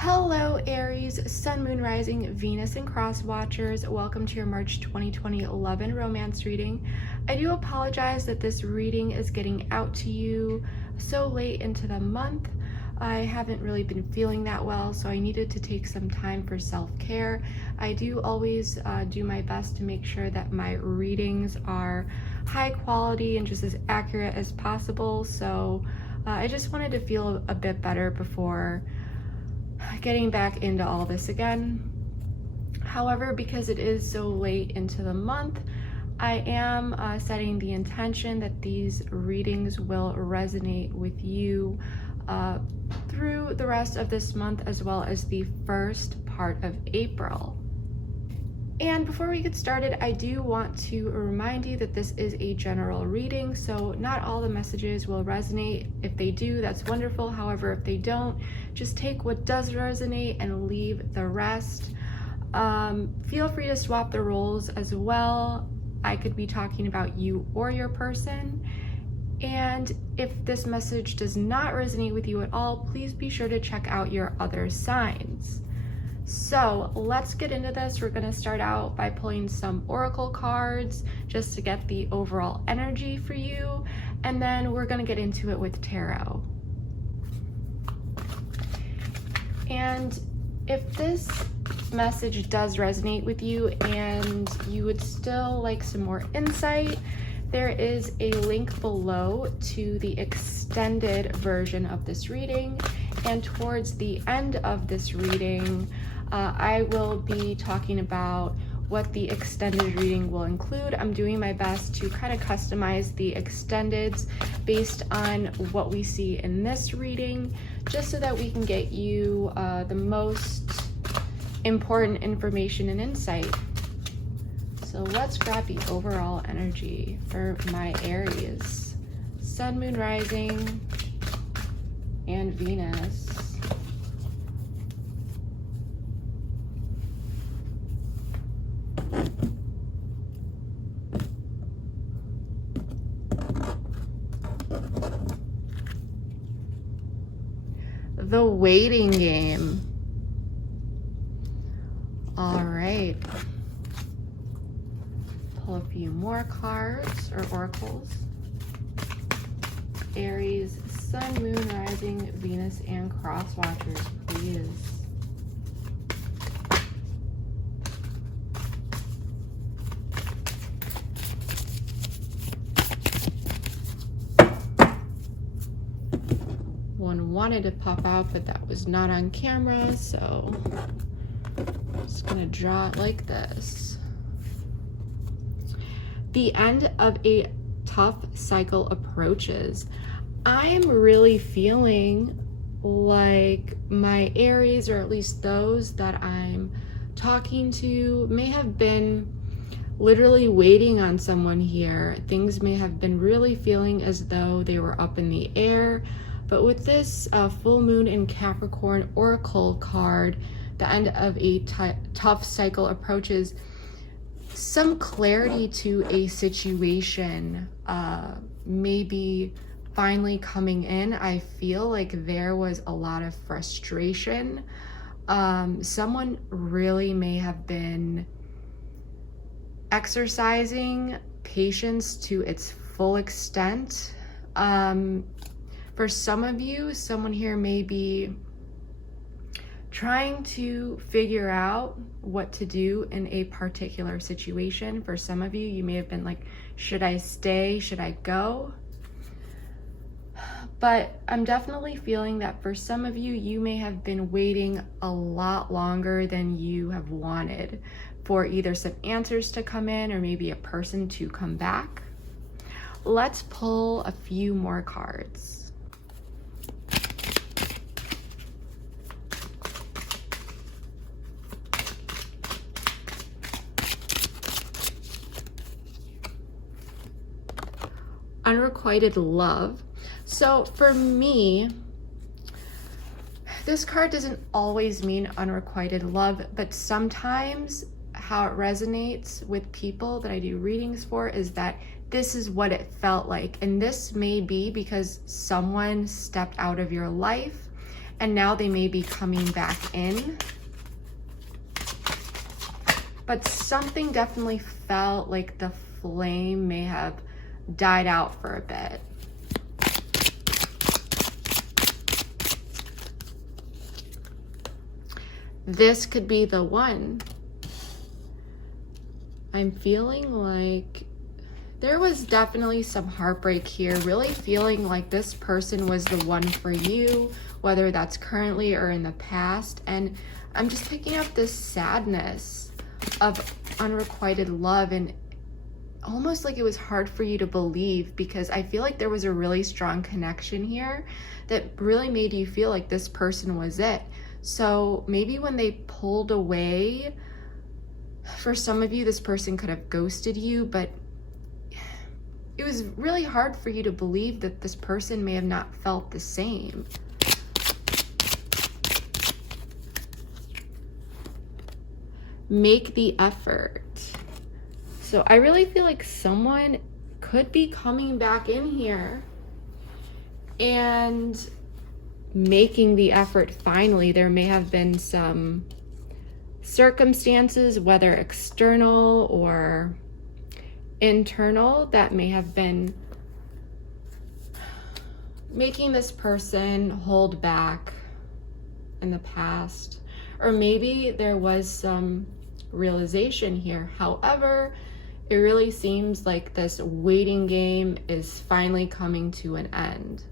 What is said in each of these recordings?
Hello Aries, Sun, Moon, Rising, Venus, and Cross Watchers. Welcome to your March 2020 11 romance reading. I do apologize that this reading is getting out to you so late into the month. I haven't really been feeling that well, so I needed to take some time for self-care. I do always do my best to make sure that my readings are high quality and just as accurate as possible, so I just wanted to feel a bit better before getting back into all this again. However, because it is so late into the month, I am setting the intention that these readings will resonate with you through the rest of this month, as well as the first part of April. And before we get started, I do want to remind you that this is a general reading, so not all the messages will resonate. If they do, that's wonderful. However, if they don't, just take what does resonate and leave the rest. Feel free to swap the roles as well. I could be talking about you or your person. And if this message does not resonate with you at all, please be sure to check out your other signs. So let's get into this. We're going to start out by pulling some oracle cards just to get the overall energy for you, and then we're going to get into it with tarot. And if this message does resonate with you and you would still like some more insight, there is a link below to the extended version of this reading, and towards the end of this reading I will be talking about what the extended reading will include. I'm doing my best to kind of customize the extendeds based on what we see in this reading, just so that we can get you the most important information and insight. So let's grab the overall energy for my Aries, Sun, Moon, Rising, and Venus. The waiting game. All right. Pull a few more cards or oracles. Aries, Sun, Moon, Rising, Venus, and Cross Watchers, please. One wanted to pop out, but that was not on camera, so I'm just gonna draw it like this. The end of a tough cycle approaches. I'm really feeling like my Aries, or at least those that I'm talking to, may have been literally waiting on someone here. Things may have been really feeling as though they were up in the air. But with this full moon in Capricorn oracle card, the end of a tough cycle approaches. Some clarity to a situation maybe finally coming in. I feel like there was a lot of frustration. Someone really may have been exercising patience to its full extent. For some of you, someone here may be trying to figure out what to do in a particular situation. For some of you, you may have been like, should I stay? Should I go? But I'm definitely feeling that for some of you, you may have been waiting a lot longer than you have wanted for either some answers to come in or maybe a person to come back. Let's pull a few more cards. Unrequited love. So for me, this card doesn't always mean unrequited love, but sometimes how it resonates with people that I do readings for is that this is what it felt like. And this may be because someone stepped out of your life and now they may be coming back in. But something definitely felt like the flame may have died out for a bit. This could be the one. I'm feeling like there was definitely some heartbreak here, really feeling like this person was the one for you, whether that's currently or in the past. And I'm just picking up this sadness of unrequited love, and almost like it was hard for you to believe, because I feel like there was a really strong connection here that really made you feel like this person was it. So maybe when they pulled away, for some of you, this person could have ghosted you, but it was really hard for you to believe that this person may have not felt the same. Make the effort. So I really feel like someone could be coming back in here and making the effort finally. There may have been some circumstances, whether external or internal, that may have been making this person hold back in the past. Or maybe there was some realization here. However, it really seems like this waiting game is finally coming to an end.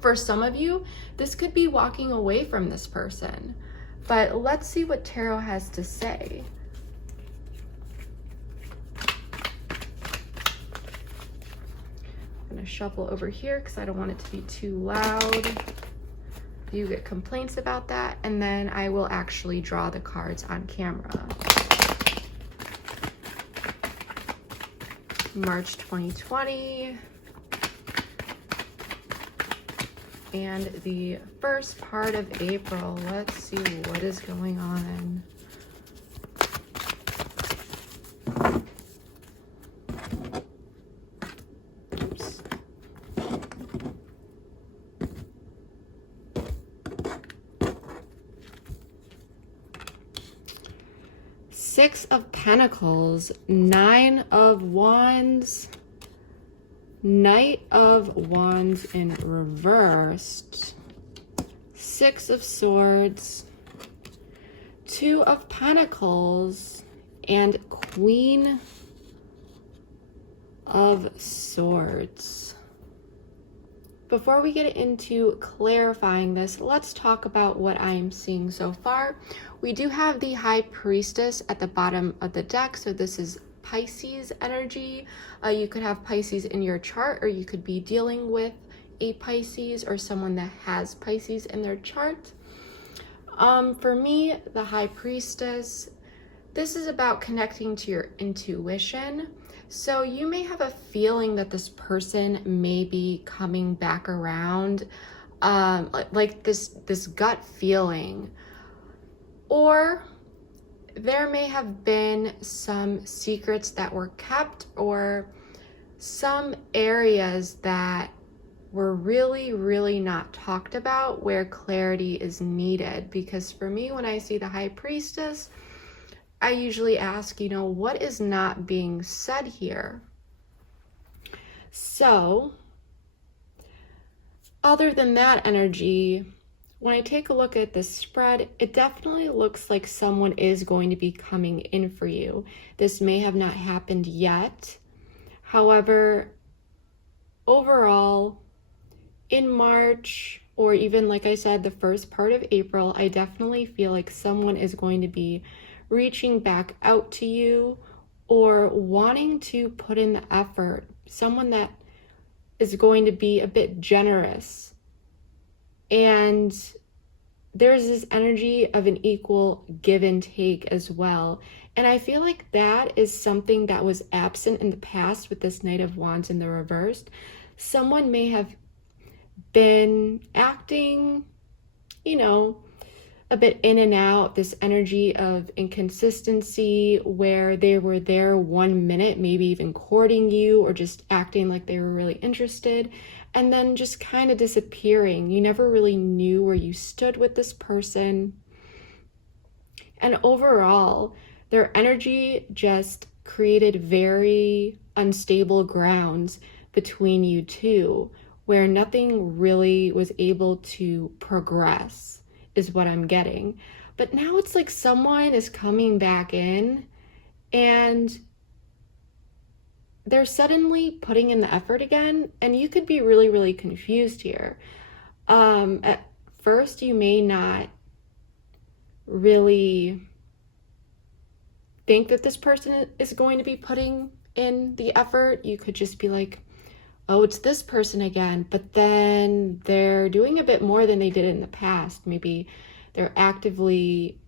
For some of you, this could be walking away from this person. But let's see what tarot has to say. I'm gonna shuffle over here because I don't want it to be too loud. You get complaints about that, and then I will actually draw the cards on camera. March 2020. And the first part of April. Let's see what is going on. Oops. Six of Pentacles, Nine of Wands, Knight of Wands in reversed, Six of Swords, Two of Pentacles, and Queen of Swords. Before we get into clarifying this, let's talk about what I am seeing so far. We do have the High Priestess at the bottom of the deck, so this is Pisces energy. You could have Pisces in your chart, or you could be dealing with a Pisces or someone that has Pisces in their chart. For me, the High Priestess, this is about connecting to your intuition. So you may have a feeling that this person may be coming back around, like this gut feeling, or there may have been some secrets that were kept, or some areas that were really not talked about where clarity is needed. Because for me, when I see the High Priestess, I usually ask, what is not being said here? So, other than that energy, when I take a look at the spread, it definitely looks like someone is going to be coming in for you. This may have not happened yet. However, overall, in March, or even like I said, the first part of April, I definitely feel like someone is going to be reaching back out to you or wanting to put in the effort. Someone that is going to be a bit generous. And there's this energy of an equal give and take as well. And I feel like that is something that was absent in the past with this Knight of Wands in the reversed. Someone may have been acting, a bit in and out, this energy of inconsistency where they were there 1 minute, maybe even courting you or just acting like they were really interested, and then just kind of disappearing. You never really knew where you stood with this person. And overall, their energy just created very unstable grounds between you two, where nothing really was able to progress, is what I'm getting. But now it's like someone is coming back in and they're suddenly putting in the effort again, and you could be really, really confused here. At first, you may not really think that this person is going to be putting in the effort. You could just be like, oh, it's this person again, but then they're doing a bit more than they did in the past. Maybe they're actively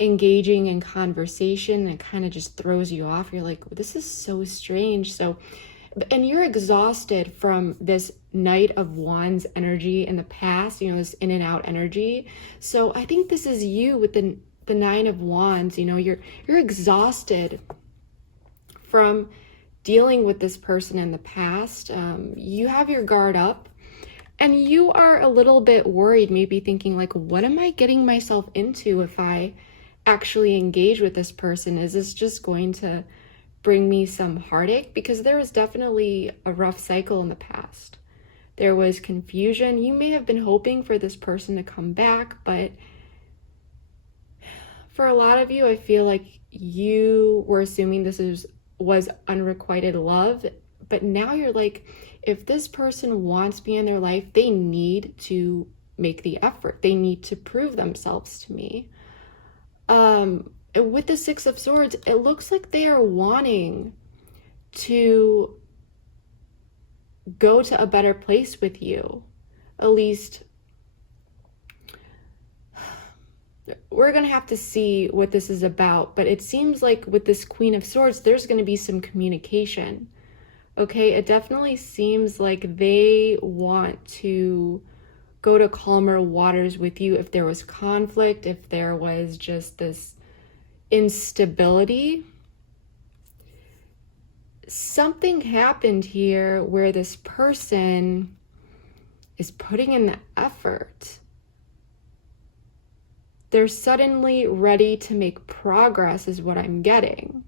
engaging in conversation and kind of just throws you off. You're like, this is so strange. So, and you're exhausted from this Knight of Wands energy in the past, you know, this in and out energy. So I think this is you with the Nine of Wands. You know, you're exhausted from dealing with this person in the past. You have your guard up and you are a little bit worried, maybe thinking like, what am I getting myself into if I actually engage with this person? Is this just going to bring me some heartache? Because there was definitely a rough cycle in the past. There was confusion. You may have been hoping for this person to come back, but for a lot of you, I feel like you were assuming this was unrequited love, but now you're like, if this person wants me in their life, they need to make the effort. They need to prove themselves to me. With the Six of Swords, it looks like they are wanting to go to a better place with you. At least we're going to have to see what this is about, but it seems like with this Queen of Swords, there's going to be some communication. Okay, it definitely seems like they want to go to calmer waters with you if there was conflict, if there was just this instability. Something happened here where this person is putting in the effort. They're suddenly ready to make progress is what I'm getting.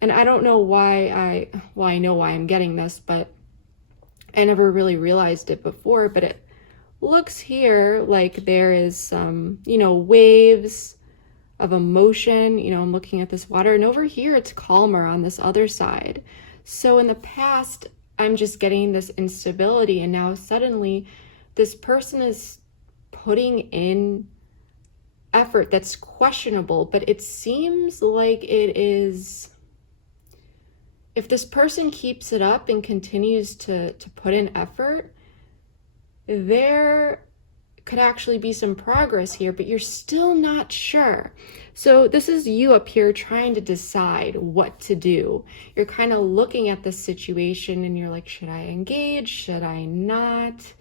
And I don't know why I know why I'm getting this, but I never really realized it before, but it looks here like there is some, you know, waves of emotion. You know, I'm looking at this water, and over here it's calmer on this other side. So in the past, I'm just getting this instability, and now suddenly this person is putting in effort that's questionable, but it seems like it is, if this person keeps it up and continues to put in effort, there could actually be some progress here, but you're still not sure. So this is you up here trying to decide what to do. You're kind of looking at this situation and you're like, should I engage? Should I not?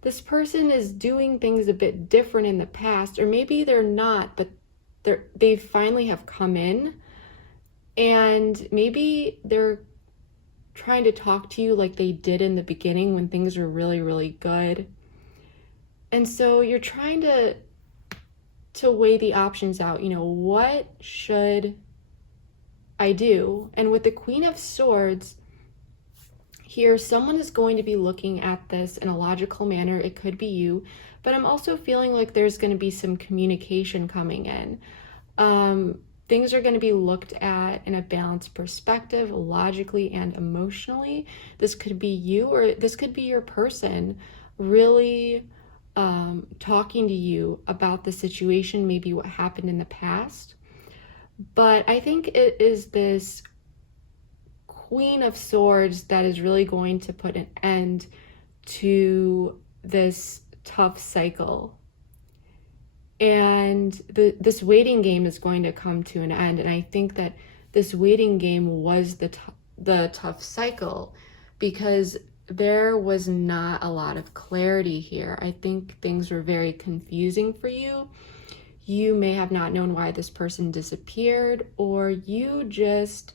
This person is doing things a bit different in the past, or maybe they're not, but they finally have come in, and maybe they're trying to talk to you like they did in the beginning when things were really, really good. And so you're trying to weigh the options out. You know, what should I do? And with the Queen of Swords here, someone is going to be looking at this in a logical manner. It could be you, but I'm also feeling like there's going to be some communication coming in. Things are going to be looked at in a balanced perspective, logically and emotionally. This could be you, or this could be your person really talking to you about the situation, maybe what happened in the past. But I think it is this Queen of Swords that is really going to put an end to this tough cycle. And this waiting game is going to come to an end. And I think that this waiting game was the tough cycle, because there was not a lot of clarity here. I think things were very confusing for you. You may have not known why this person disappeared, or you just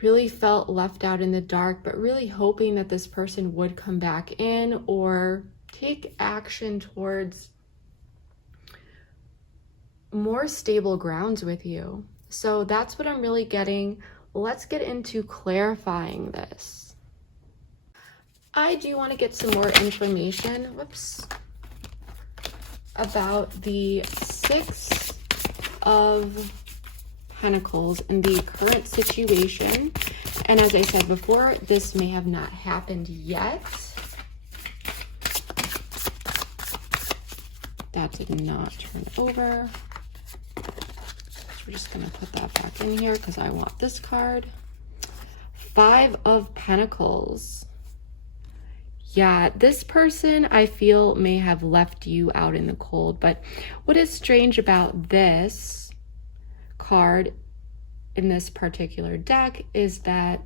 really felt left out in the dark, but really hoping that this person would come back in or take action towards more stable grounds with you. So that's what I'm really getting. Let's get into clarifying this. I do want to get some more information, about the Six of Pentacles and the current situation. And as I said before, this may have not happened yet. That did not turn over. So we're just going to put that back in here because I want this card. Five of Pentacles. Yeah, this person I feel may have left you out in the cold, but what is strange about this card in this particular deck is that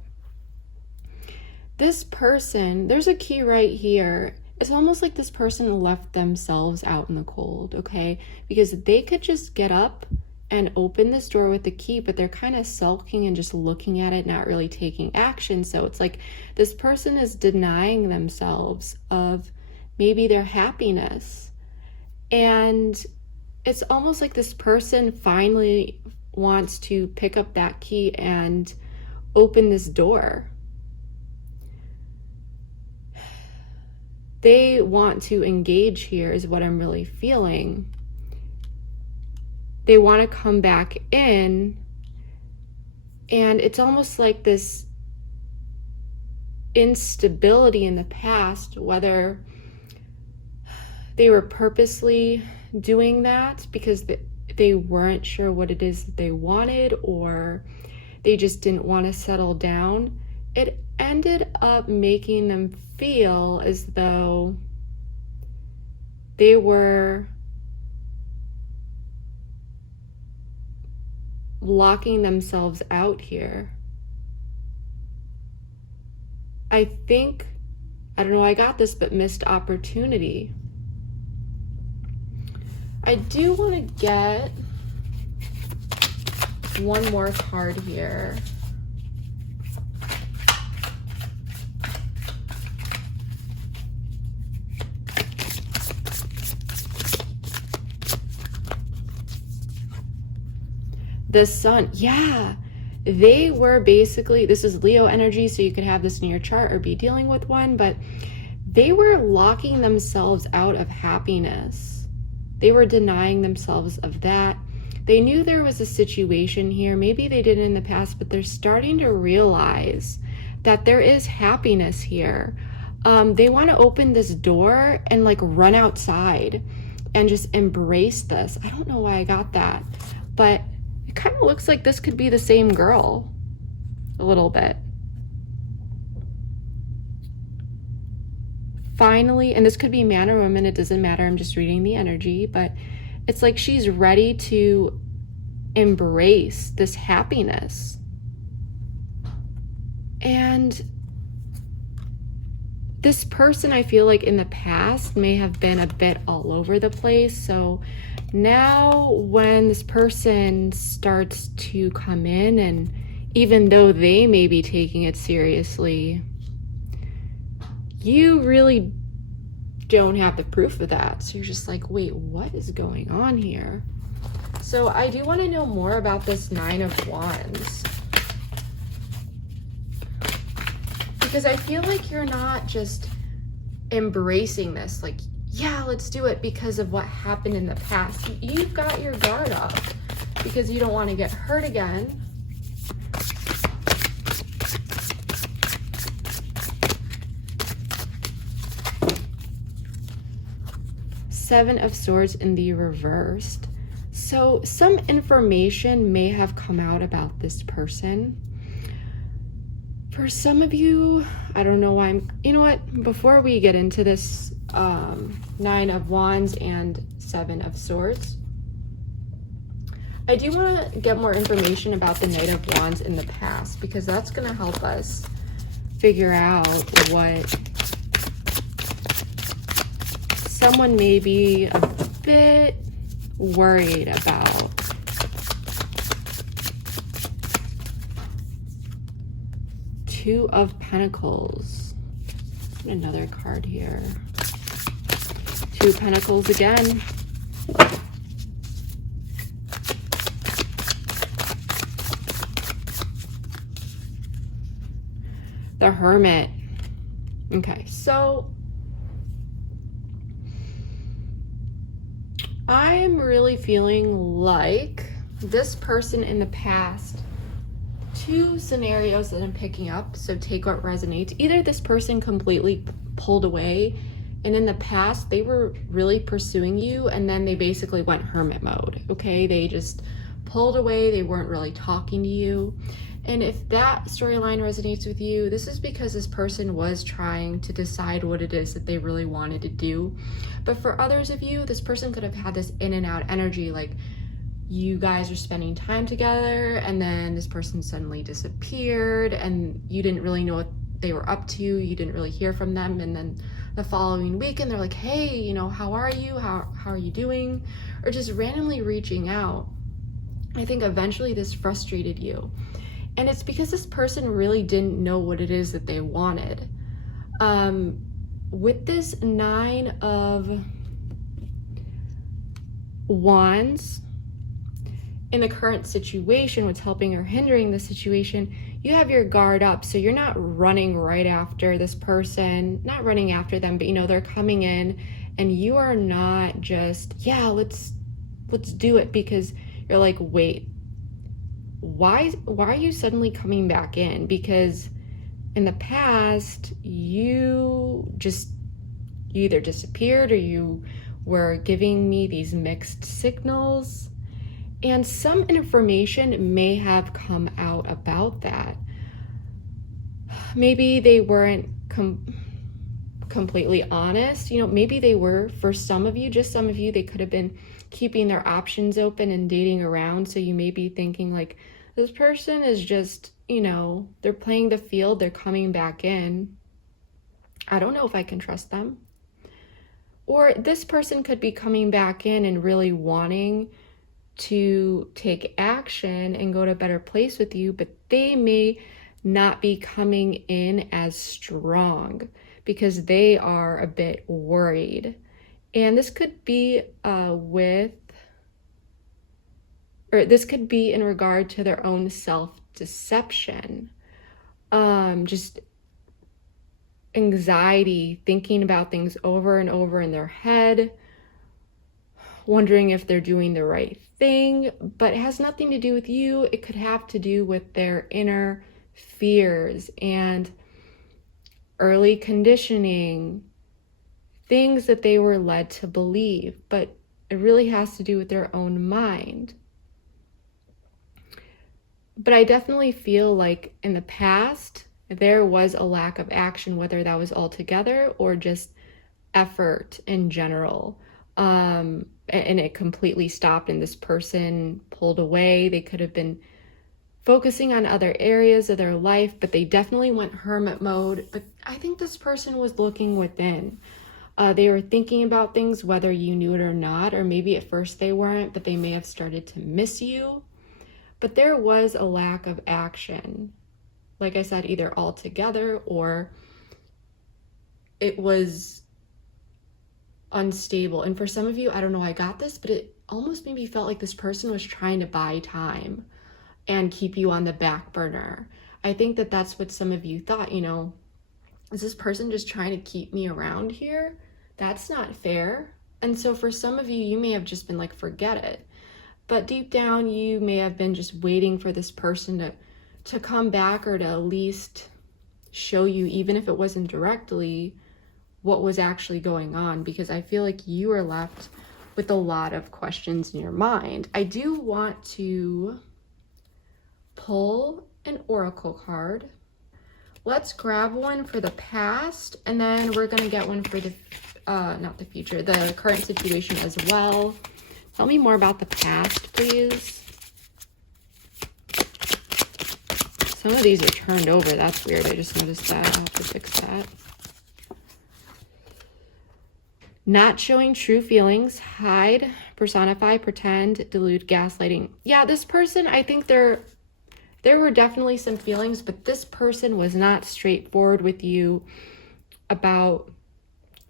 this person, there's a key right here. It's almost like this person left themselves out in the cold, okay? Because they could just get up and open this door with the key, but they're kind of sulking and just looking at it, not really taking action. So it's like this person is denying themselves of maybe their happiness. And it's almost like this person finally wants to pick up that key and open this door. They want to engage here is what I'm really feeling. They want to come back in, and it's almost like this instability in the past, whether they were purposely doing that because they weren't sure what it is that they wanted, or they just didn't want to settle down. It ended up making them feel as though they were locking themselves out here. I think, I don't know, I got this, but missed opportunity. I do want to get one more card here. The Sun, yeah, they were basically, this is Leo energy, so you could have this in your chart or be dealing with one, but they were locking themselves out of happiness. They were denying themselves of that. They knew there was a situation here. Maybe they did in the past, but they're starting to realize that there is happiness here. They want to open this door and like run outside and just embrace this. I don't know why I got that, but it kind of looks like this could be the same girl a little bit. Finally, and this could be man or woman, it doesn't matter, I'm just reading the energy, but it's like she's ready to embrace this happiness. And this person, I feel like in the past may have been a bit all over the place. So now when this person starts to come in, and even though they may be taking it seriously, you really don't have the proof of that. So you're just like, wait, what is going on here? So I do want to know more about this Nine of Wands, because I feel like you're not just embracing this, like, yeah, let's do it because of what happened in the past. You've got your guard up because you don't want to get hurt again. Seven of Swords in the reversed. So some information may have come out about this person. For some of you, I don't know why you know what, before we get into this Nine of Wands and Seven of Swords, I do want to get more information about the Knight of Wands in the past, because that's going to help us figure out what someone may be a bit worried about. Two of Pentacles. Another card here. Two of Pentacles again. The Hermit. Okay, so I am really feeling like this person in the past, two scenarios that I'm picking up, so take what resonates. Either this person completely pulled away, and in the past they were really pursuing you, and then they basically went hermit mode, okay? They just pulled away, they weren't really talking to you. And if that storyline resonates with you, this is because this person was trying to decide what it is that they really wanted to do. But for others of you, this person could have had this in and out energy, like you guys are spending time together and then this person suddenly disappeared and you didn't really know what they were up to. You didn't really hear from them. And then the following weekend, they're like, hey, you know, how are you? How are you doing? Or just randomly reaching out. I think eventually this frustrated you. And it's because this person really didn't know what it is that they wanted. With this 9 of Wands, in the current situation, what's helping or hindering the situation, you have your guard up. So you're not running right after this person, not running after them, but you know, they're coming in and you are not just, yeah, let's do it, because you're like, wait, why are you suddenly coming back in? Because in the past you either disappeared or you were giving me these mixed signals, and some information may have come out about that. Maybe they weren't completely honest, you know, maybe they were. For some of you, just some of you, they could have been keeping their options open and dating around. So you may be thinking like, this person is just, you know, they're playing the field, they're coming back in. I don't know if I can trust them. Or this person could be coming back in and really wanting to take action and go to a better place with you, but they may not be coming in as strong because they are a bit worried. And this could be this could be in regard to their own self-deception. Just anxiety, thinking about things over and over in their head, wondering if they're doing the right thing, but it has nothing to do with you. It could have to do with their inner fears and early conditioning, things that they were led to believe, but it really has to do with their own mind. But I definitely feel like in the past, there was a lack of action, whether that was altogether or just effort in general. And it completely stopped and this person pulled away. They could have been focusing on other areas of their life, but they definitely went hermit mode. But I think this person was looking within. They were thinking about things, whether you knew it or not, or maybe at first they weren't, but they may have started to miss you. But there was a lack of action. Like I said, either altogether or it was unstable. And for some of you, I don't know, I got this, but it almost maybe felt like this person was trying to buy time and keep you on the back burner. I think that that's what some of you thought, you know, is this person just trying to keep me around here? That's not fair. And so for some of you, you may have just been like, forget it. But deep down, you may have been just waiting for this person to come back, or to at least show you, even if it wasn't directly, what was actually going on, because I feel like you are left with a lot of questions in your mind. I do want to pull an oracle card. Let's grab one for the past, and then we're going to get one for the, not the future, the current situation as well. Tell me more about the past, please. Some of these are turned over. That's weird. I just noticed that. I'll have to fix that. Not showing true feelings. Hide, personify, pretend, delude, gaslighting. Yeah, this person, I think there were definitely some feelings, but this person was not straightforward with you about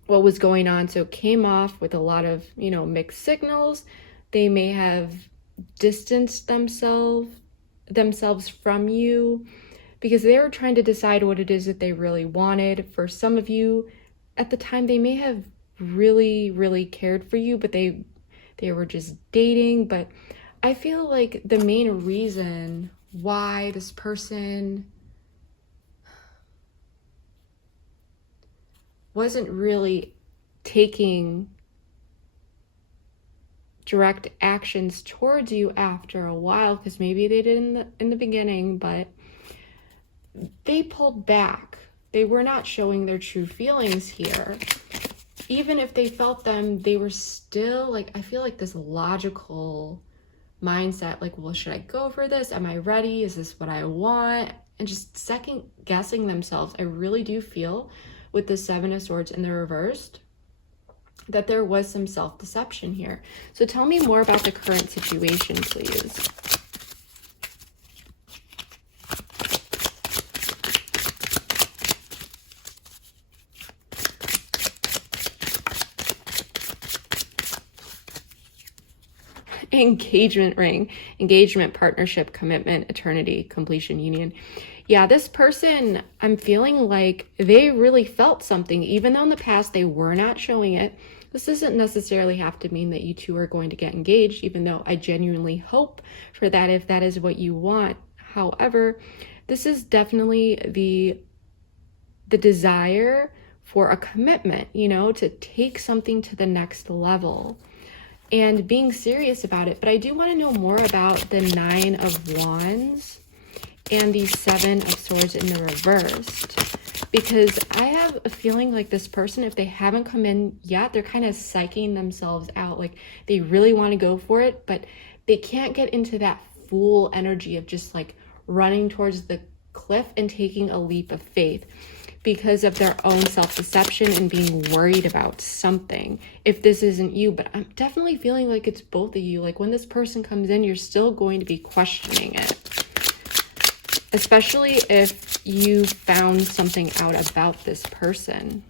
what was going on. So it came off with a lot of, you know, mixed signals. They may have distanced themselves from you because they were trying to decide what it is that they really wanted. For some of you, at the time, they may have really, really cared for you, but they were just dating. But I feel like the main reason why this person wasn't really taking direct actions towards you after a while, because maybe they did in the beginning, but they pulled back. They were not showing their true feelings here. Even if they felt them, they were still like, I feel like this logical mindset, like, well, should I go for this? Am I ready? Is this what I want? And just second guessing themselves. I really do feel with the Seven of Swords in the reversed that there was some self-deception here. So tell me more about the current situation, please. Engagement ring, engagement, partnership, commitment, eternity, completion, union. Yeah, this person, I'm feeling like they really felt something, even though in the past they were not showing it. This doesn't necessarily have to mean that you two are going to get engaged, even though I genuinely hope for that if that is what you want. However, this is definitely the desire for a commitment, you know, to take something to the next level and being serious about it. But I do want to know more about the Nine of Wands and the Seven of Swords in the reversed, because I have a feeling like this person, if they haven't come in yet, they're kind of psyching themselves out. Like they really want to go for it, but they can't get into that fool energy of just like running towards the cliff and taking a leap of faith because of their own self-deception and being worried about something. If this isn't you, but I'm definitely feeling like it's both of you. Like when this person comes in, you're still going to be questioning it, especially if you found something out about this person.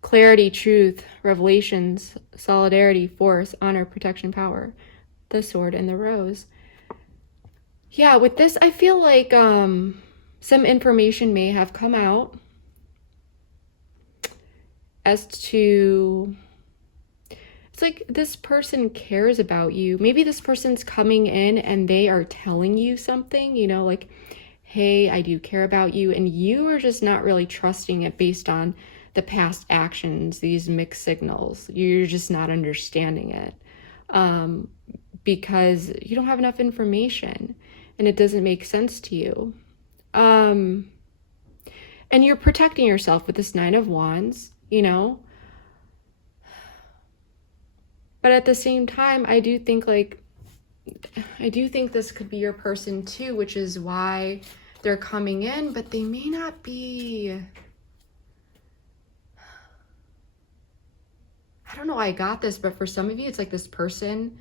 Clarity, truth, revelations, solidarity, force, honor, protection, power, the sword and the rose. Yeah, with this, I feel like some information may have come out as to, it's like this person cares about you. Maybe this person's coming in and they are telling you something, you know, like, hey, I do care about you. And you are just not really trusting it based on the past actions, these mixed signals. You're just not understanding it because you don't have enough information and it doesn't make sense to you. And you're protecting yourself with this Nine of Wands, you know. But at the same time, I do think this could be your person too, which is why they're coming in, but they may not be. I don't know why I got this, but for some of you, it's like this person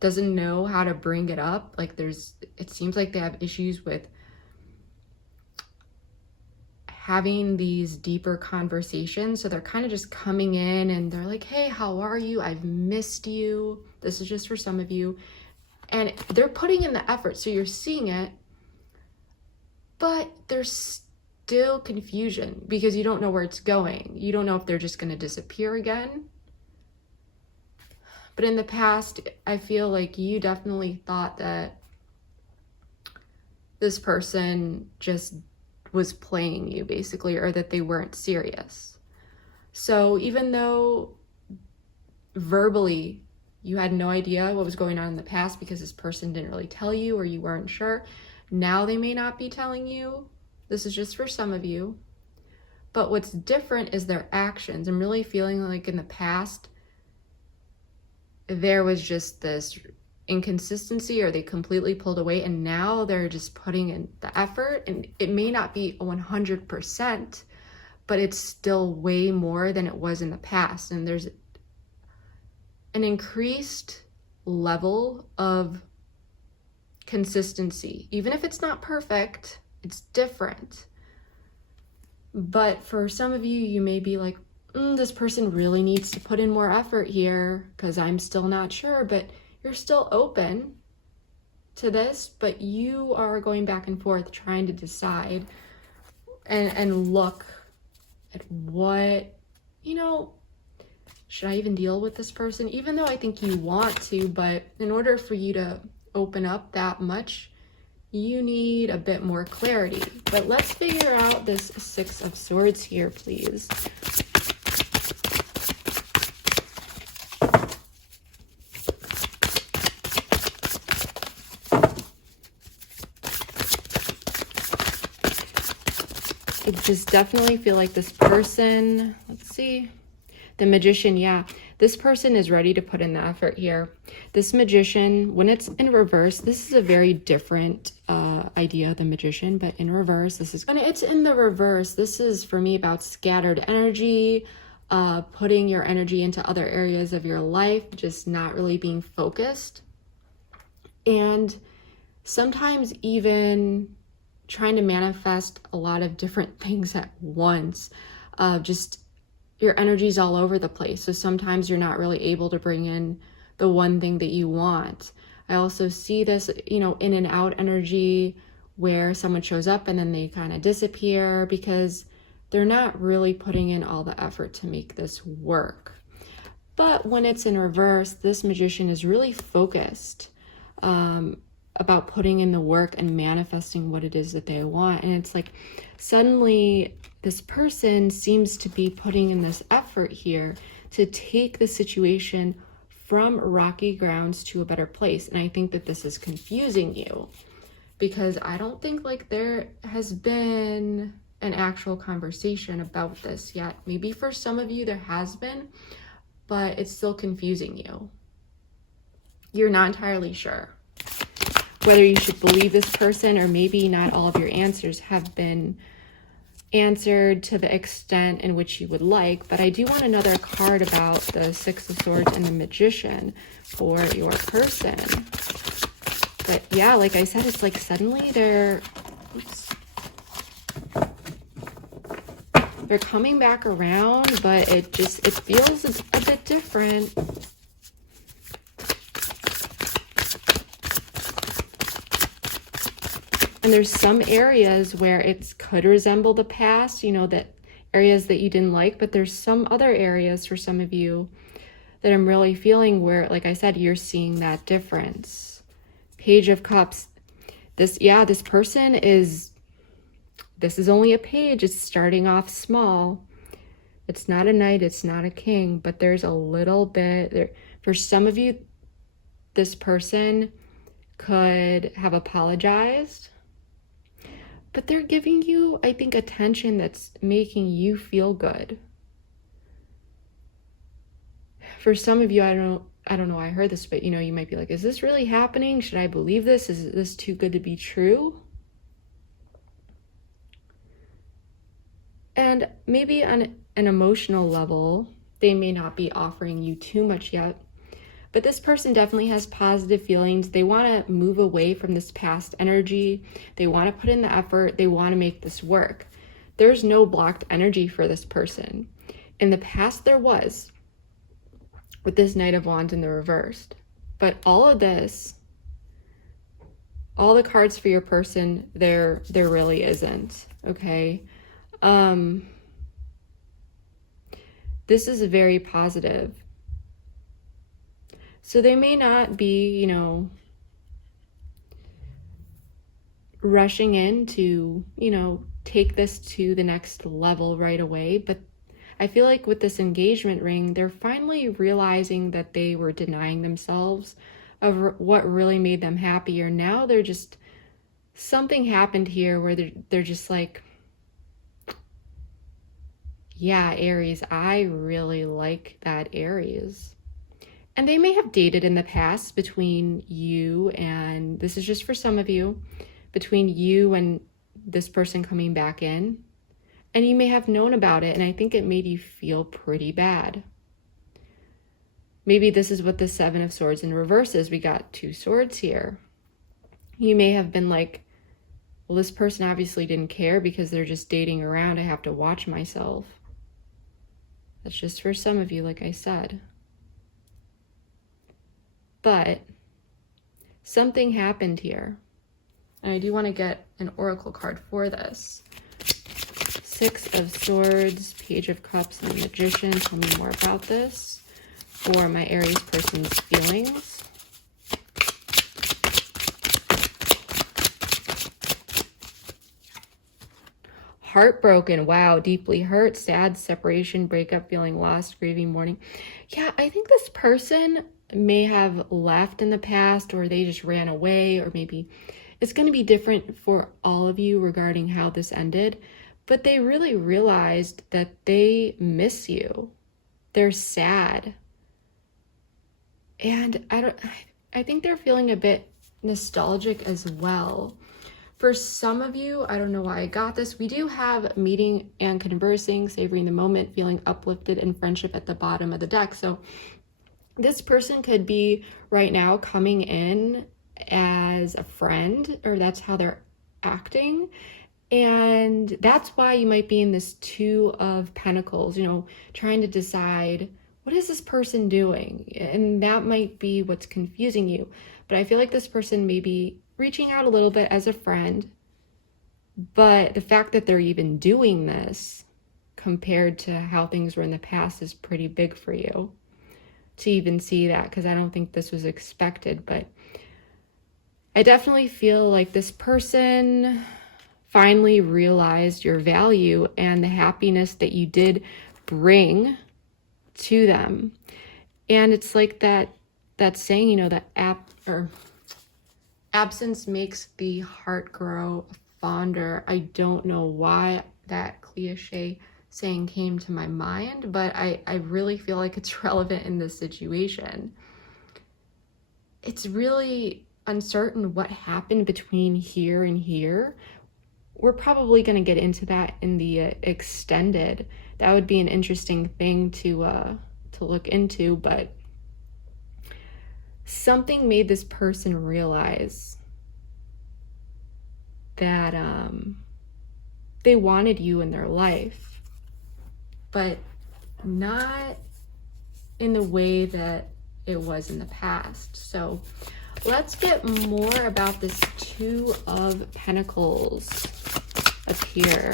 doesn't know how to bring it up. Like it seems like they have issues with having these deeper conversations. So they're kind of just coming in and they're like, hey, how are you? I've missed you. This is just for some of you. And they're putting in the effort. So you're seeing it, but there's still confusion because you don't know where it's going. You don't know if they're just going to disappear again. But in the past, I feel like you definitely thought that this person just was playing you basically, or that they weren't serious. So even though verbally you had no idea what was going on in the past because this person didn't really tell you or you weren't sure, now they may not be telling you. This is just for some of you. But what's different is their actions. I'm really feeling like in the past, there was just this inconsistency, or they completely pulled away and now they're just putting in the effort. And it may not be 100%, but it's still way more than it was in the past. And there's an increased level of consistency. Even if it's not perfect, it's different. But for some of you, you may be like, this person really needs to put in more effort here because I'm still not sure, but you're still open to this, but you are going back and forth trying to decide and look at what, you know, should I even deal with this person? Even though I think you want to, but in order for you to open up that much, you need a bit more clarity. But let's figure out this Six of Swords here, please. I just definitely feel like this person, let's see, the Magician, yeah. This person is ready to put in the effort here. This Magician, when it's in reverse, this is a very different idea of the Magician, but in reverse, this is, when it's in the reverse, this is for me about scattered energy, putting your energy into other areas of your life, just not really being focused. And sometimes even trying to manifest a lot of different things at once. Just your energy's all over the place. So sometimes you're not really able to bring in the one thing that you want. I also see this, you know, in and out energy where someone shows up and then they kind of disappear because they're not really putting in all the effort to make this work. But when it's in reverse, this Magician is really focused about putting in the work and manifesting what it is that they want. And it's like suddenly this person seems to be putting in this effort here to take the situation from rocky grounds to a better place. And I think that this is confusing you because I don't think like there has been an actual conversation about this yet. Maybe for some of you there has been, but it's still confusing you. You're not entirely sure whether you should believe this person, or maybe not all of your answers have been answered to the extent in which you would like. But I do want another card about the Six of Swords and the Magician for your person. But yeah, like I said, it's like suddenly they're coming back around, but it feels a bit different. And there's some areas where it could resemble the past, you know, that areas that you didn't like, but there's some other areas for some of you that I'm really feeling where, like I said, you're seeing that difference. Page of Cups. This person is, this is only a page. It's starting off small. It's not a knight, it's not a king, but there's a little bit there. For some of you, this person could have apologized, but they're giving you, I think, attention that's making you feel good. For some of you, I don't know, I heard this, but you know, you might be like, is this really happening? Should I believe this? Is this too good to be true? And maybe on an emotional level, they may not be offering you too much yet, but this person definitely has positive feelings. They want to move away from this past energy. They want to put in the effort. They want to make this work. There's no blocked energy for this person. In the past, there was, with this Knight of Wands in the reversed. But all of this, all the cards for your person, there really isn't, okay? This is very positive. So they may not be, you know, rushing in to, you know, take this to the next level right away. But I feel like with this engagement ring, they're finally realizing that they were denying themselves of what really made them happier. Now they're just, something happened here where they're just like, yeah, Aries, I really like that, Aries. And they may have dated in the past between you and, this is just for some of you, between you and this person coming back in. And you may have known about it, and I think it made you feel pretty bad. Maybe this is what the Seven of Swords in reverse is. We got 2 swords here. You may have been like, well, this person obviously didn't care because they're just dating around. I have to watch myself. That's just for some of you, like I said. But something happened here. And I do want to get an oracle card for this. 6 of Swords, Page of Cups, and the Magician. Tell me more about this for my Aries person's feelings. Heartbroken. Wow. Deeply hurt, sad, separation, breakup, feeling lost, grieving, mourning. Yeah, I think this person may have left in the past, or they just ran away, or maybe it's going to be different for all of you regarding how this ended. But they really realized that they miss you. They're sad. And I think they're feeling a bit nostalgic as well. For some of you, I don't know why I got this. We do have meeting and conversing, savoring the moment, feeling uplifted, and friendship at the bottom of the deck. So this person could be right now coming in as a friend, or that's how they're acting. And that's why you might be in this 2 of Pentacles, you know, trying to decide, what is this person doing? And that might be what's confusing you. But I feel like this person may be reaching out a little bit as a friend, but the fact that they're even doing this compared to how things were in the past is pretty big for you to even see that, because I don't think this was expected. But I definitely feel like this person finally realized your value and the happiness that you did bring to them. And it's like that saying, you know, that absence makes the heart grow fonder. I don't know why that cliche saying came to my mind, but I really feel like it's relevant in this situation. It's really uncertain what happened between here and here. We're probably going to get into that in the extended. That would be an interesting thing to look into, but something made this person realize that they wanted you in their life, but not in the way that it was in the past. So let's get more about this 2 of Pentacles up here.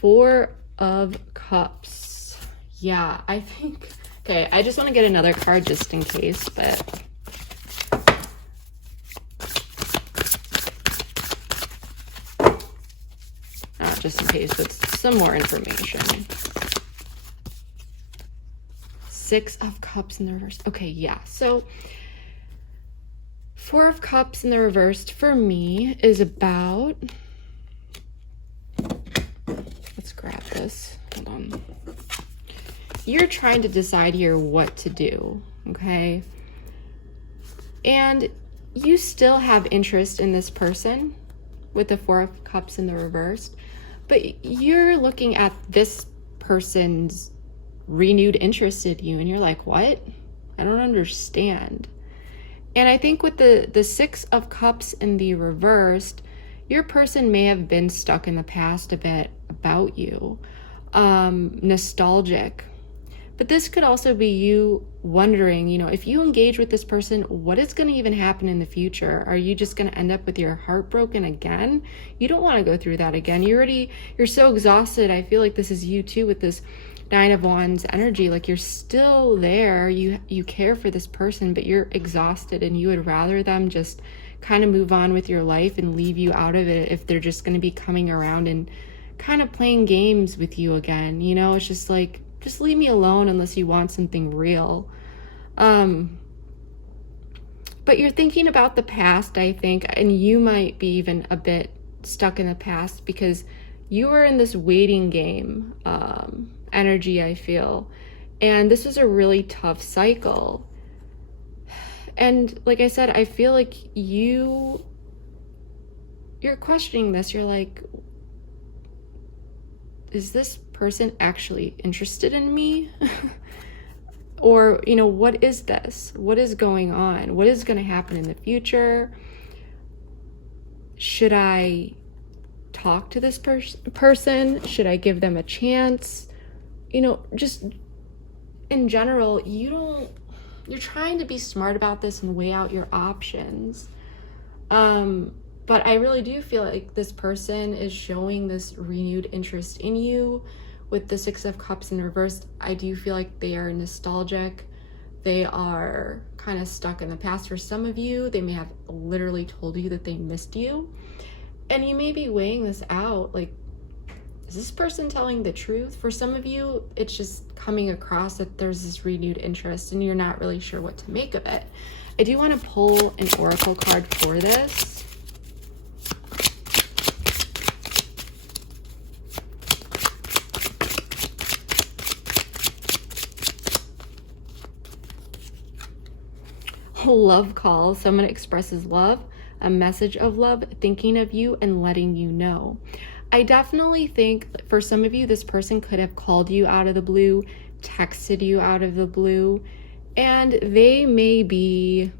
Four of Cups. Yeah, I think, okay, I just want to get another card just in case, but just in case with some more information. 6 of Cups in the reverse. Okay, yeah, so 4 of Cups in the reversed for me is about, let's grab this, hold on. You're trying to decide here what to do, okay? And you still have interest in this person with the 4 of Cups in the reversed, but you're looking at this person's renewed interest in you and you're like, what? I don't understand. And I think with the 6 of Cups in the reversed, your person may have been stuck in the past a bit about you, nostalgic. But this could also be you wondering, you know, if you engage with this person, what is going to even happen in the future? Are you just going to end up with your heart broken again? You don't want to go through that again. You're so exhausted. I feel like this is you too with this 9 of Wands energy. Like you're still there. You care for this person, but you're exhausted and you would rather them just kind of move on with your life and leave you out of it if they're just going to be coming around and kind of playing games with you again. You know, it's just like, just leave me alone unless you want something real. But you're thinking about the past, I think, and you might be even a bit stuck in the past because you were in this waiting game energy, I feel. And this was a really tough cycle. And like I said, I feel like you're questioning this. You're like, is this person actually interested in me? Or, you know, what is this? What is going on? What is going to happen in the future? Should I talk to this person? Should I give them a chance? You know, just in general, you're trying to be smart about this and weigh out your options. But I really do feel like this person is showing this renewed interest in you. With the Six of Cups in reverse, I do feel like they are nostalgic. They are kind of stuck in the past. For some of you, they may have literally told you that they missed you. And you may be weighing this out, like, is this person telling the truth? For some of you, it's just coming across that there's this renewed interest and you're not really sure what to make of it. I do want to pull an oracle card for this. Love call. Someone expresses love, a message of love, thinking of you and letting you know. I definitely think for some of you, this person could have called you out of the blue, texted you out of the blue, and they may be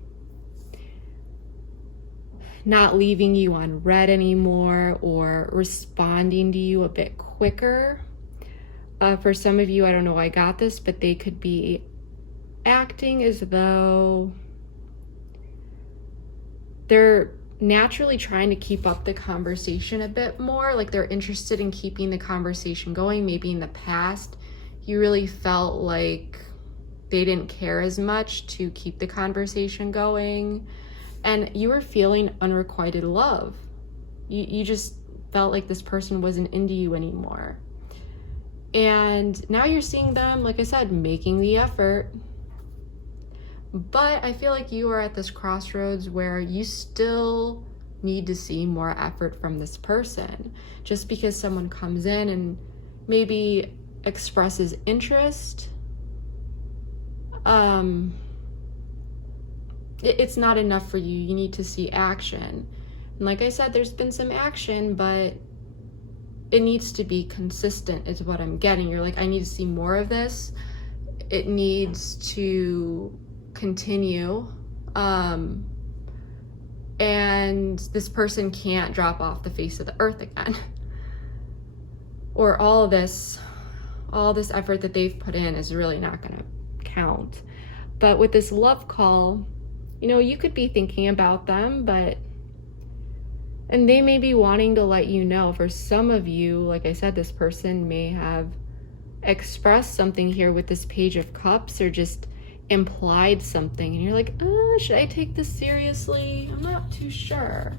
not leaving you on read anymore or responding to you a bit quicker. For some of you, I don't know why I got this, but they could be acting as though they're naturally trying to keep up the conversation a bit more, like they're interested in keeping the conversation going. Maybe in the past, you really felt like they didn't care as much to keep the conversation going, and you were feeling unrequited love. You just felt like this person wasn't into you anymore. And now you're seeing them, like I said, making the effort. But I feel like you are at this crossroads where you still need to see more effort from this person. Just because someone comes in and maybe expresses interest, it's not enough for you. You need to see action. And like I said, there's been some action, but it needs to be consistent is what I'm getting. You're like, I need to see more of this. It needs to continue, and this person can't drop off the face of the earth again. Or all this effort that they've put in is really not going to count. But with this love call, you know, you could be thinking about them, and they may be wanting to let you know. For some of you, like I said, this person may have expressed something here with this Page of Cups, or just implied something, and you're like, should I take this seriously? I'm not too sure.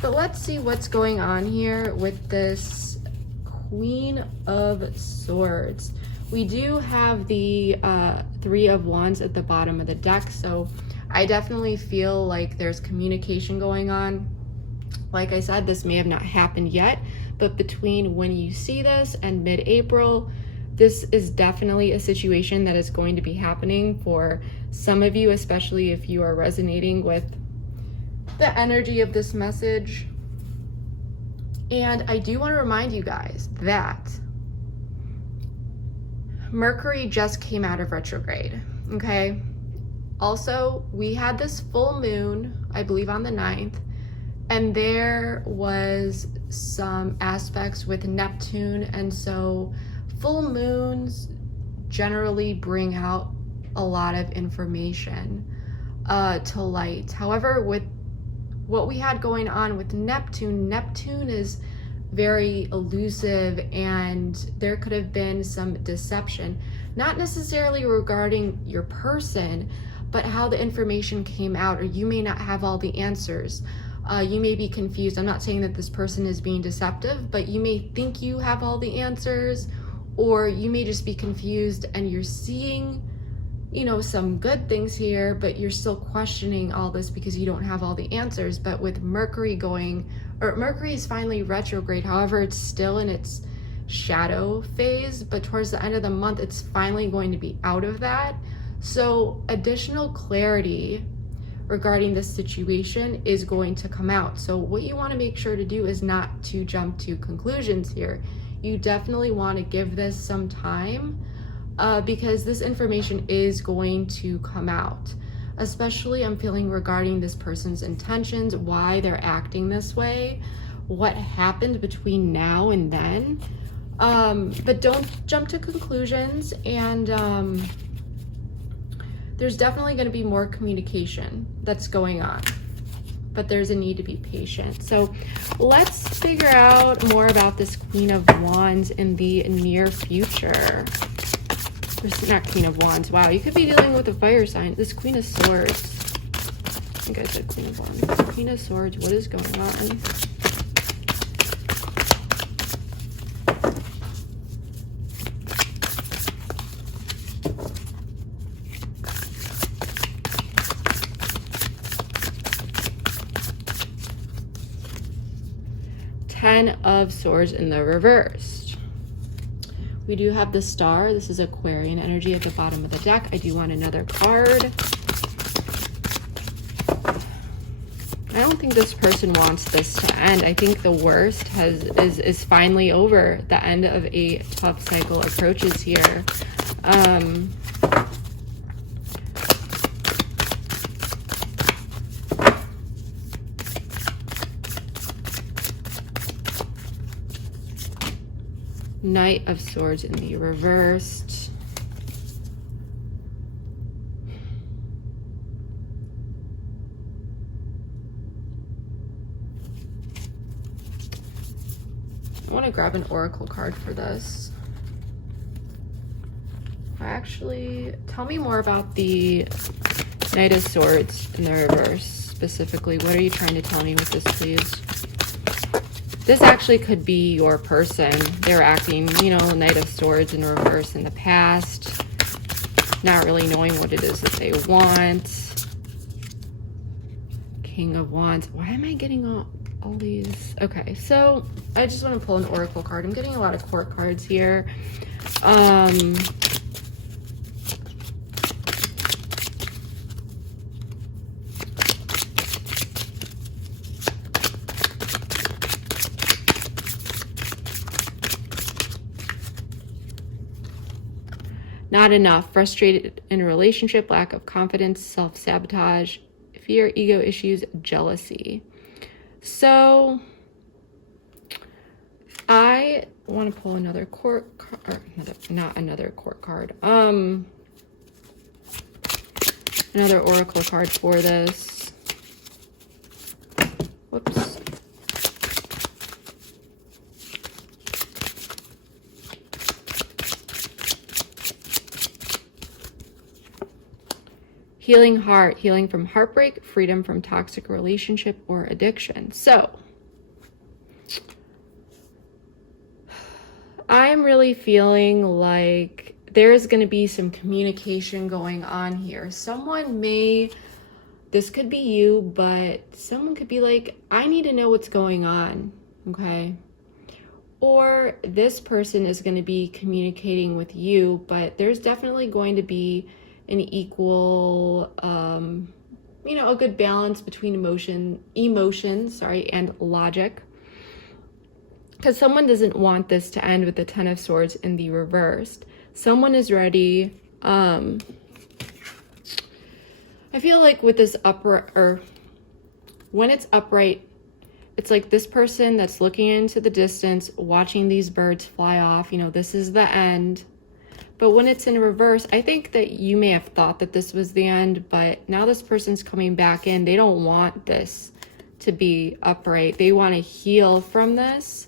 But let's see what's going on here with this Queen of Swords. We do have the Three of Wands at the bottom of the deck, so I definitely feel like there's communication going on. Like I said, this may have not happened yet, but between when you see this and mid-April, this is definitely a situation that is going to be happening for some of you, especially if you are resonating with the energy of this message. And I do want to remind you guys that Mercury just came out of retrograde, okay? Also, we had this full moon, I believe on the 9th, and there was some aspects with Neptune, and so full moons generally bring out a lot of information to light. However, with what we had going on with Neptune is very elusive, and there could have been some deception, not necessarily regarding your person, but how the information came out, or you may not have all the answers. You may be confused. I'm not saying that this person is being deceptive, but you may think you have all the answers, or you may just be confused and you're seeing you know, some good things here, but you're still questioning all this because you don't have all the answers. But with Mercury going, or Mercury is finally retrograde, however, it's still in its shadow phase, but towards the end of the month, it's finally going to be out of that. So additional clarity regarding this situation is going to come out. So what you want to make sure to do is not to jump to conclusions here. You definitely want to give this some time, because this information is going to come out. Especially I'm feeling regarding this person's intentions, why they're acting this way, what happened between now and then. But don't jump to conclusions, and there's definitely going to be more communication that's going on, but there's a need to be patient. So let's figure out more about this Queen of Wands in the near future. There's not Queen of Wands. Wow, you could be dealing with a fire sign. This Queen of Swords. I think I said Queen of Wands. Queen of Swords, what is going on? Ten of Swords in the reverse. We do have the Star. This is Aquarian energy at the bottom of the deck. I do want another card. I don't think this person wants this to end. I think the worst is finally over. The end of a tough cycle approaches here. Knight of Swords in the reversed. I want to grab an oracle card for this. Actually, tell me more about the Knight of Swords in the reverse. Specifically, what are you trying to tell me with this, please? This actually could be your person. They're acting, you know, Knight of Swords in reverse in the past. Not really knowing what it is that they want. King of Wands. Why am I getting all these? Okay, so I just want to pull an oracle card. I'm getting a lot of court cards here. Not enough. Frustrated in a relationship, lack of confidence, self-sabotage, fear, ego issues, jealousy. So I want to pull another court card, not another court card. Another oracle card for this. Whoops. Healing heart, healing from heartbreak, freedom from toxic relationship or addiction. So I'm really feeling like there's going to be some communication going on here. Someone may, this could be you, but someone could be like, I need to know what's going on, okay? Or this person is going to be communicating with you, but there's definitely going to be an equal, you know, a good balance between emotions, and logic. Because someone doesn't want this to end with the Ten of Swords in the reversed. Someone is ready. I feel like with this upright, or when it's upright, it's like this person that's looking into the distance, watching these birds fly off. You know, this is the end. But when it's in reverse, I think that you may have thought that this was the end, but now this person's coming back in. They don't want this to be upright. They want to heal from this.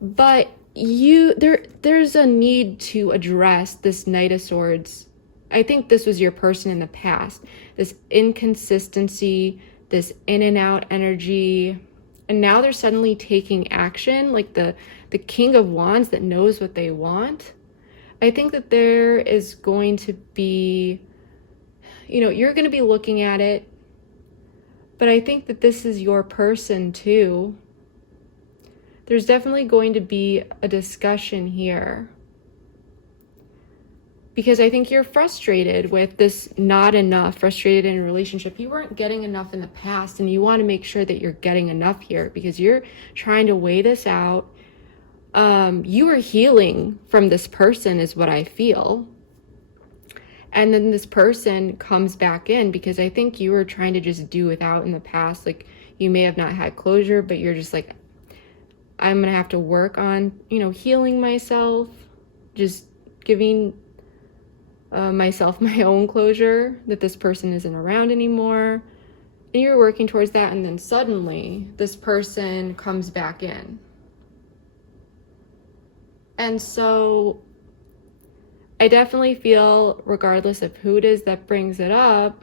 But there's a need to address this Knight of Swords. I think this was your person in the past. This inconsistency, this in and out energy. And now they're suddenly taking action, like the King of Wands that knows what they want. I think that there is going to be you're going to be looking at it, but I think that this is your person too. There's definitely going to be a discussion here, because I think you're frustrated with this not enough, frustrated in a relationship. You weren't getting enough in the past, and you want to make sure that you're getting enough here because you're trying to weigh this out. You are healing from this person is what I feel. And then this person comes back in because I think you were trying to just do without in the past. Like, you may have not had closure, but you're just like, I'm going to have to work on, healing myself, just giving myself my own closure, that this person isn't around anymore. And you're working towards that, and then suddenly this person comes back in. And so I definitely feel, regardless of who it is that brings it up,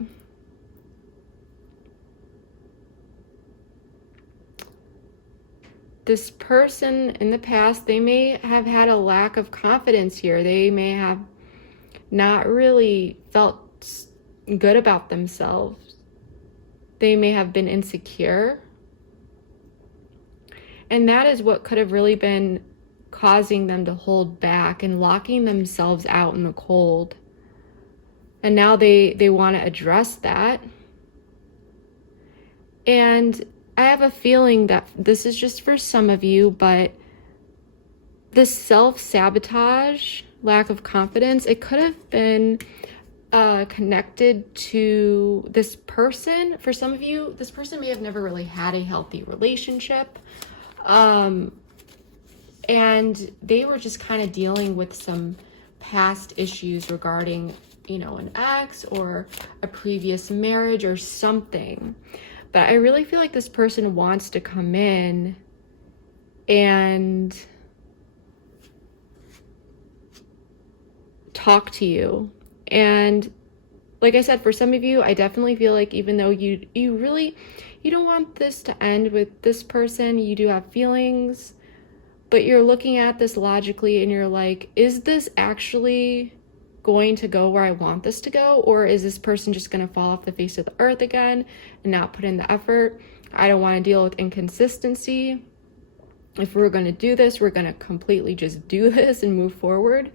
this person in the past, they may have had a lack of confidence here. They may have not really felt good about themselves. They may have been insecure. And that is what could have really been causing them to hold back and locking themselves out in the cold. And now they want to address that. And I have a feeling that this is just for some of you, but this self-sabotage, lack of confidence, it could have been connected to this person. For some of you, this person may have never really had a healthy relationship. And they were just kind of dealing with some past issues regarding, an ex or a previous marriage or something. But I really feel like this person wants to come in and talk to you. And like I said, for some of you, I definitely feel like even though you don't want this to end with this person, you do have feelings, but you're looking at this logically and you're like, is this actually going to go where I want this to go? Or is this person just going to fall off the face of the earth again and not put in the effort? I don't want to deal with inconsistency. If we're going to do this, we're going to completely just do this and move forward.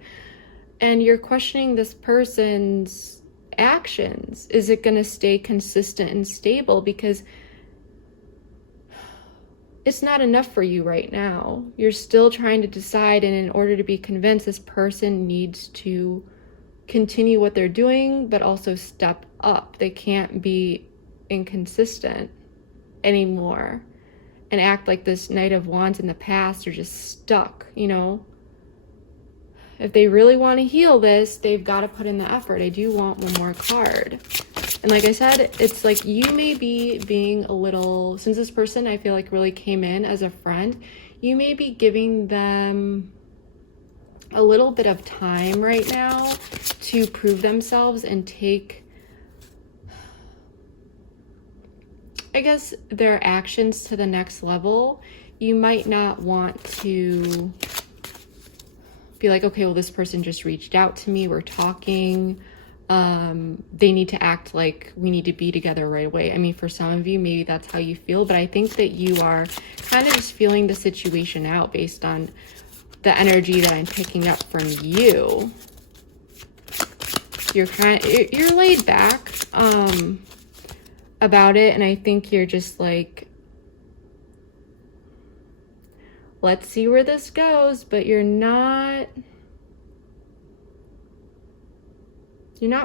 And you're questioning this person's actions. Is it going to stay consistent and stable? Because it's not enough for you right now. You're still trying to decide, and in order to be convinced, this person needs to continue what they're doing, but also step up. They can't be inconsistent anymore and act like this Knight of Wands in the past, are just stuck, If they really want to heal this, they've got to put in the effort. I do want one more card. And like I said, it's like you may be being a little, since this person I feel like really came in as a friend, you may be giving them a little bit of time right now to prove themselves and take, I guess, their actions to the next level. You might not want to be like, okay, well, this person just reached out to me, we're talking, they need to act like we need to be together right away. I mean, for some of you, maybe that's how you feel, but I think that you are kind of just feeling the situation out based on the energy that I'm picking up from you. You're laid back about it, and I think you're just like, let's see where this goes, but you're not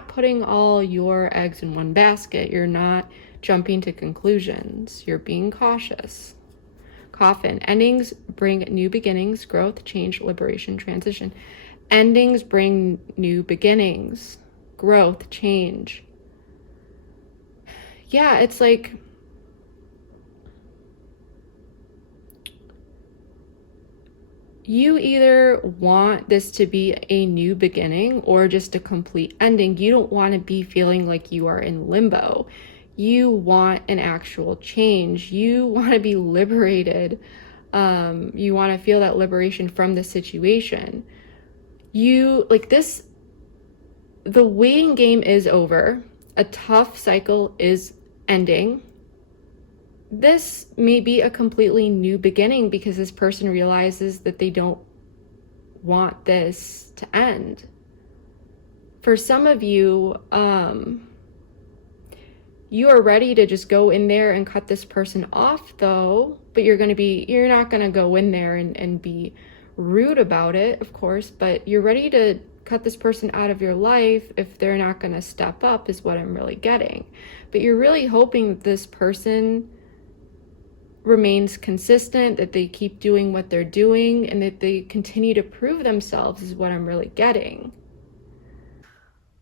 putting all your eggs in one basket. You're not jumping to conclusions. You're being cautious. Coffin. Endings bring new beginnings, growth, change, liberation, transition. Endings bring new beginnings, growth, change. Yeah, it's like you either want this to be a new beginning or just a complete ending. You don't want to be feeling like you are in limbo. You want an actual change. You want to be liberated. You want to feel that liberation from the situation. You like this, the waiting game is over. a tough cycle is ending. This may be a completely new beginning because this person realizes that they don't want this to end. For some of you, you are ready to just go in there and cut this person off though, but you're not gonna go in there and be rude about it, of course, but you're ready to cut this person out of your life if they're not gonna step up, is what I'm really getting. But you're really hoping that this person remains consistent, that they keep doing what they're doing, and that they continue to prove themselves, is what I'm really getting.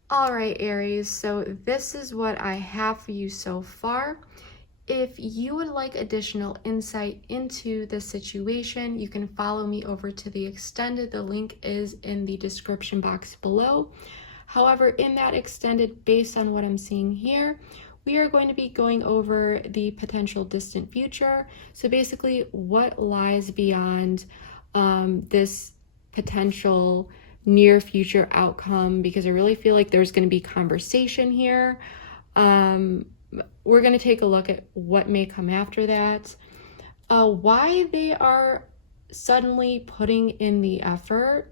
All right, Aries, so this is what I have for you so far. If you would like additional insight into the situation, you can follow me over to the extended. The link is in the description box below. However, in that extended, based on what I'm seeing here, we are going to be going over the potential distant future. So basically what lies beyond this potential near future outcome, because I really feel like there's going to be conversation here. We're going to take a look at what may come after that, why they are suddenly putting in the effort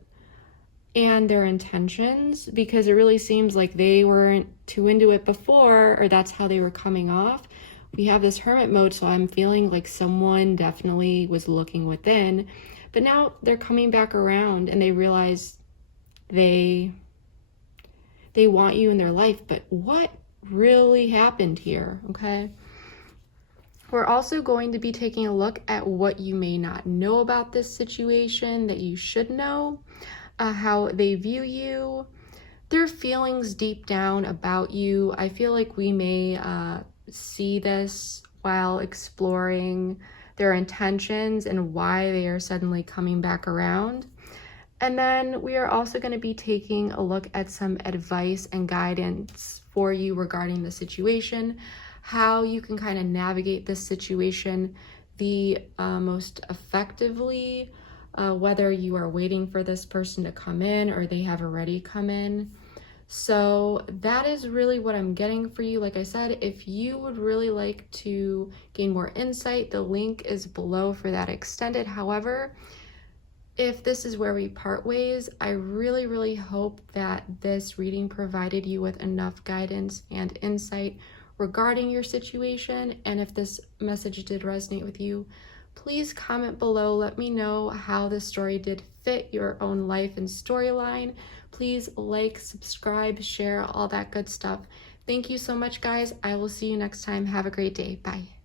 and their intentions, because it really seems like they weren't too into it before, or that's how they were coming off. We have this hermit mode, so I'm feeling like someone definitely was looking within, but now they're coming back around and they realize they want you in their life. But what really happened here? Okay, we're also going to be taking a look at what you may not know about this situation that you should know, how they view you, their feelings deep down about you. I feel like we may see this while exploring their intentions and why they are suddenly coming back around. And then we are also going to be taking a look at some advice and guidance for you regarding the situation, how you can kind of navigate this situation the most effectively, whether you are waiting for this person to come in or they have already come in. So that is really what I'm getting for you. Like I said, if you would really like to gain more insight, the link is below for that extended. However, if this is where we part ways, I really, really hope that this reading provided you with enough guidance and insight regarding your situation. And if this message did resonate with you, please comment below. Let me know how this story did fit your own life and storyline. Please like, subscribe, share, all that good stuff. Thank you so much, guys. I will see you next time. Have a great day. Bye.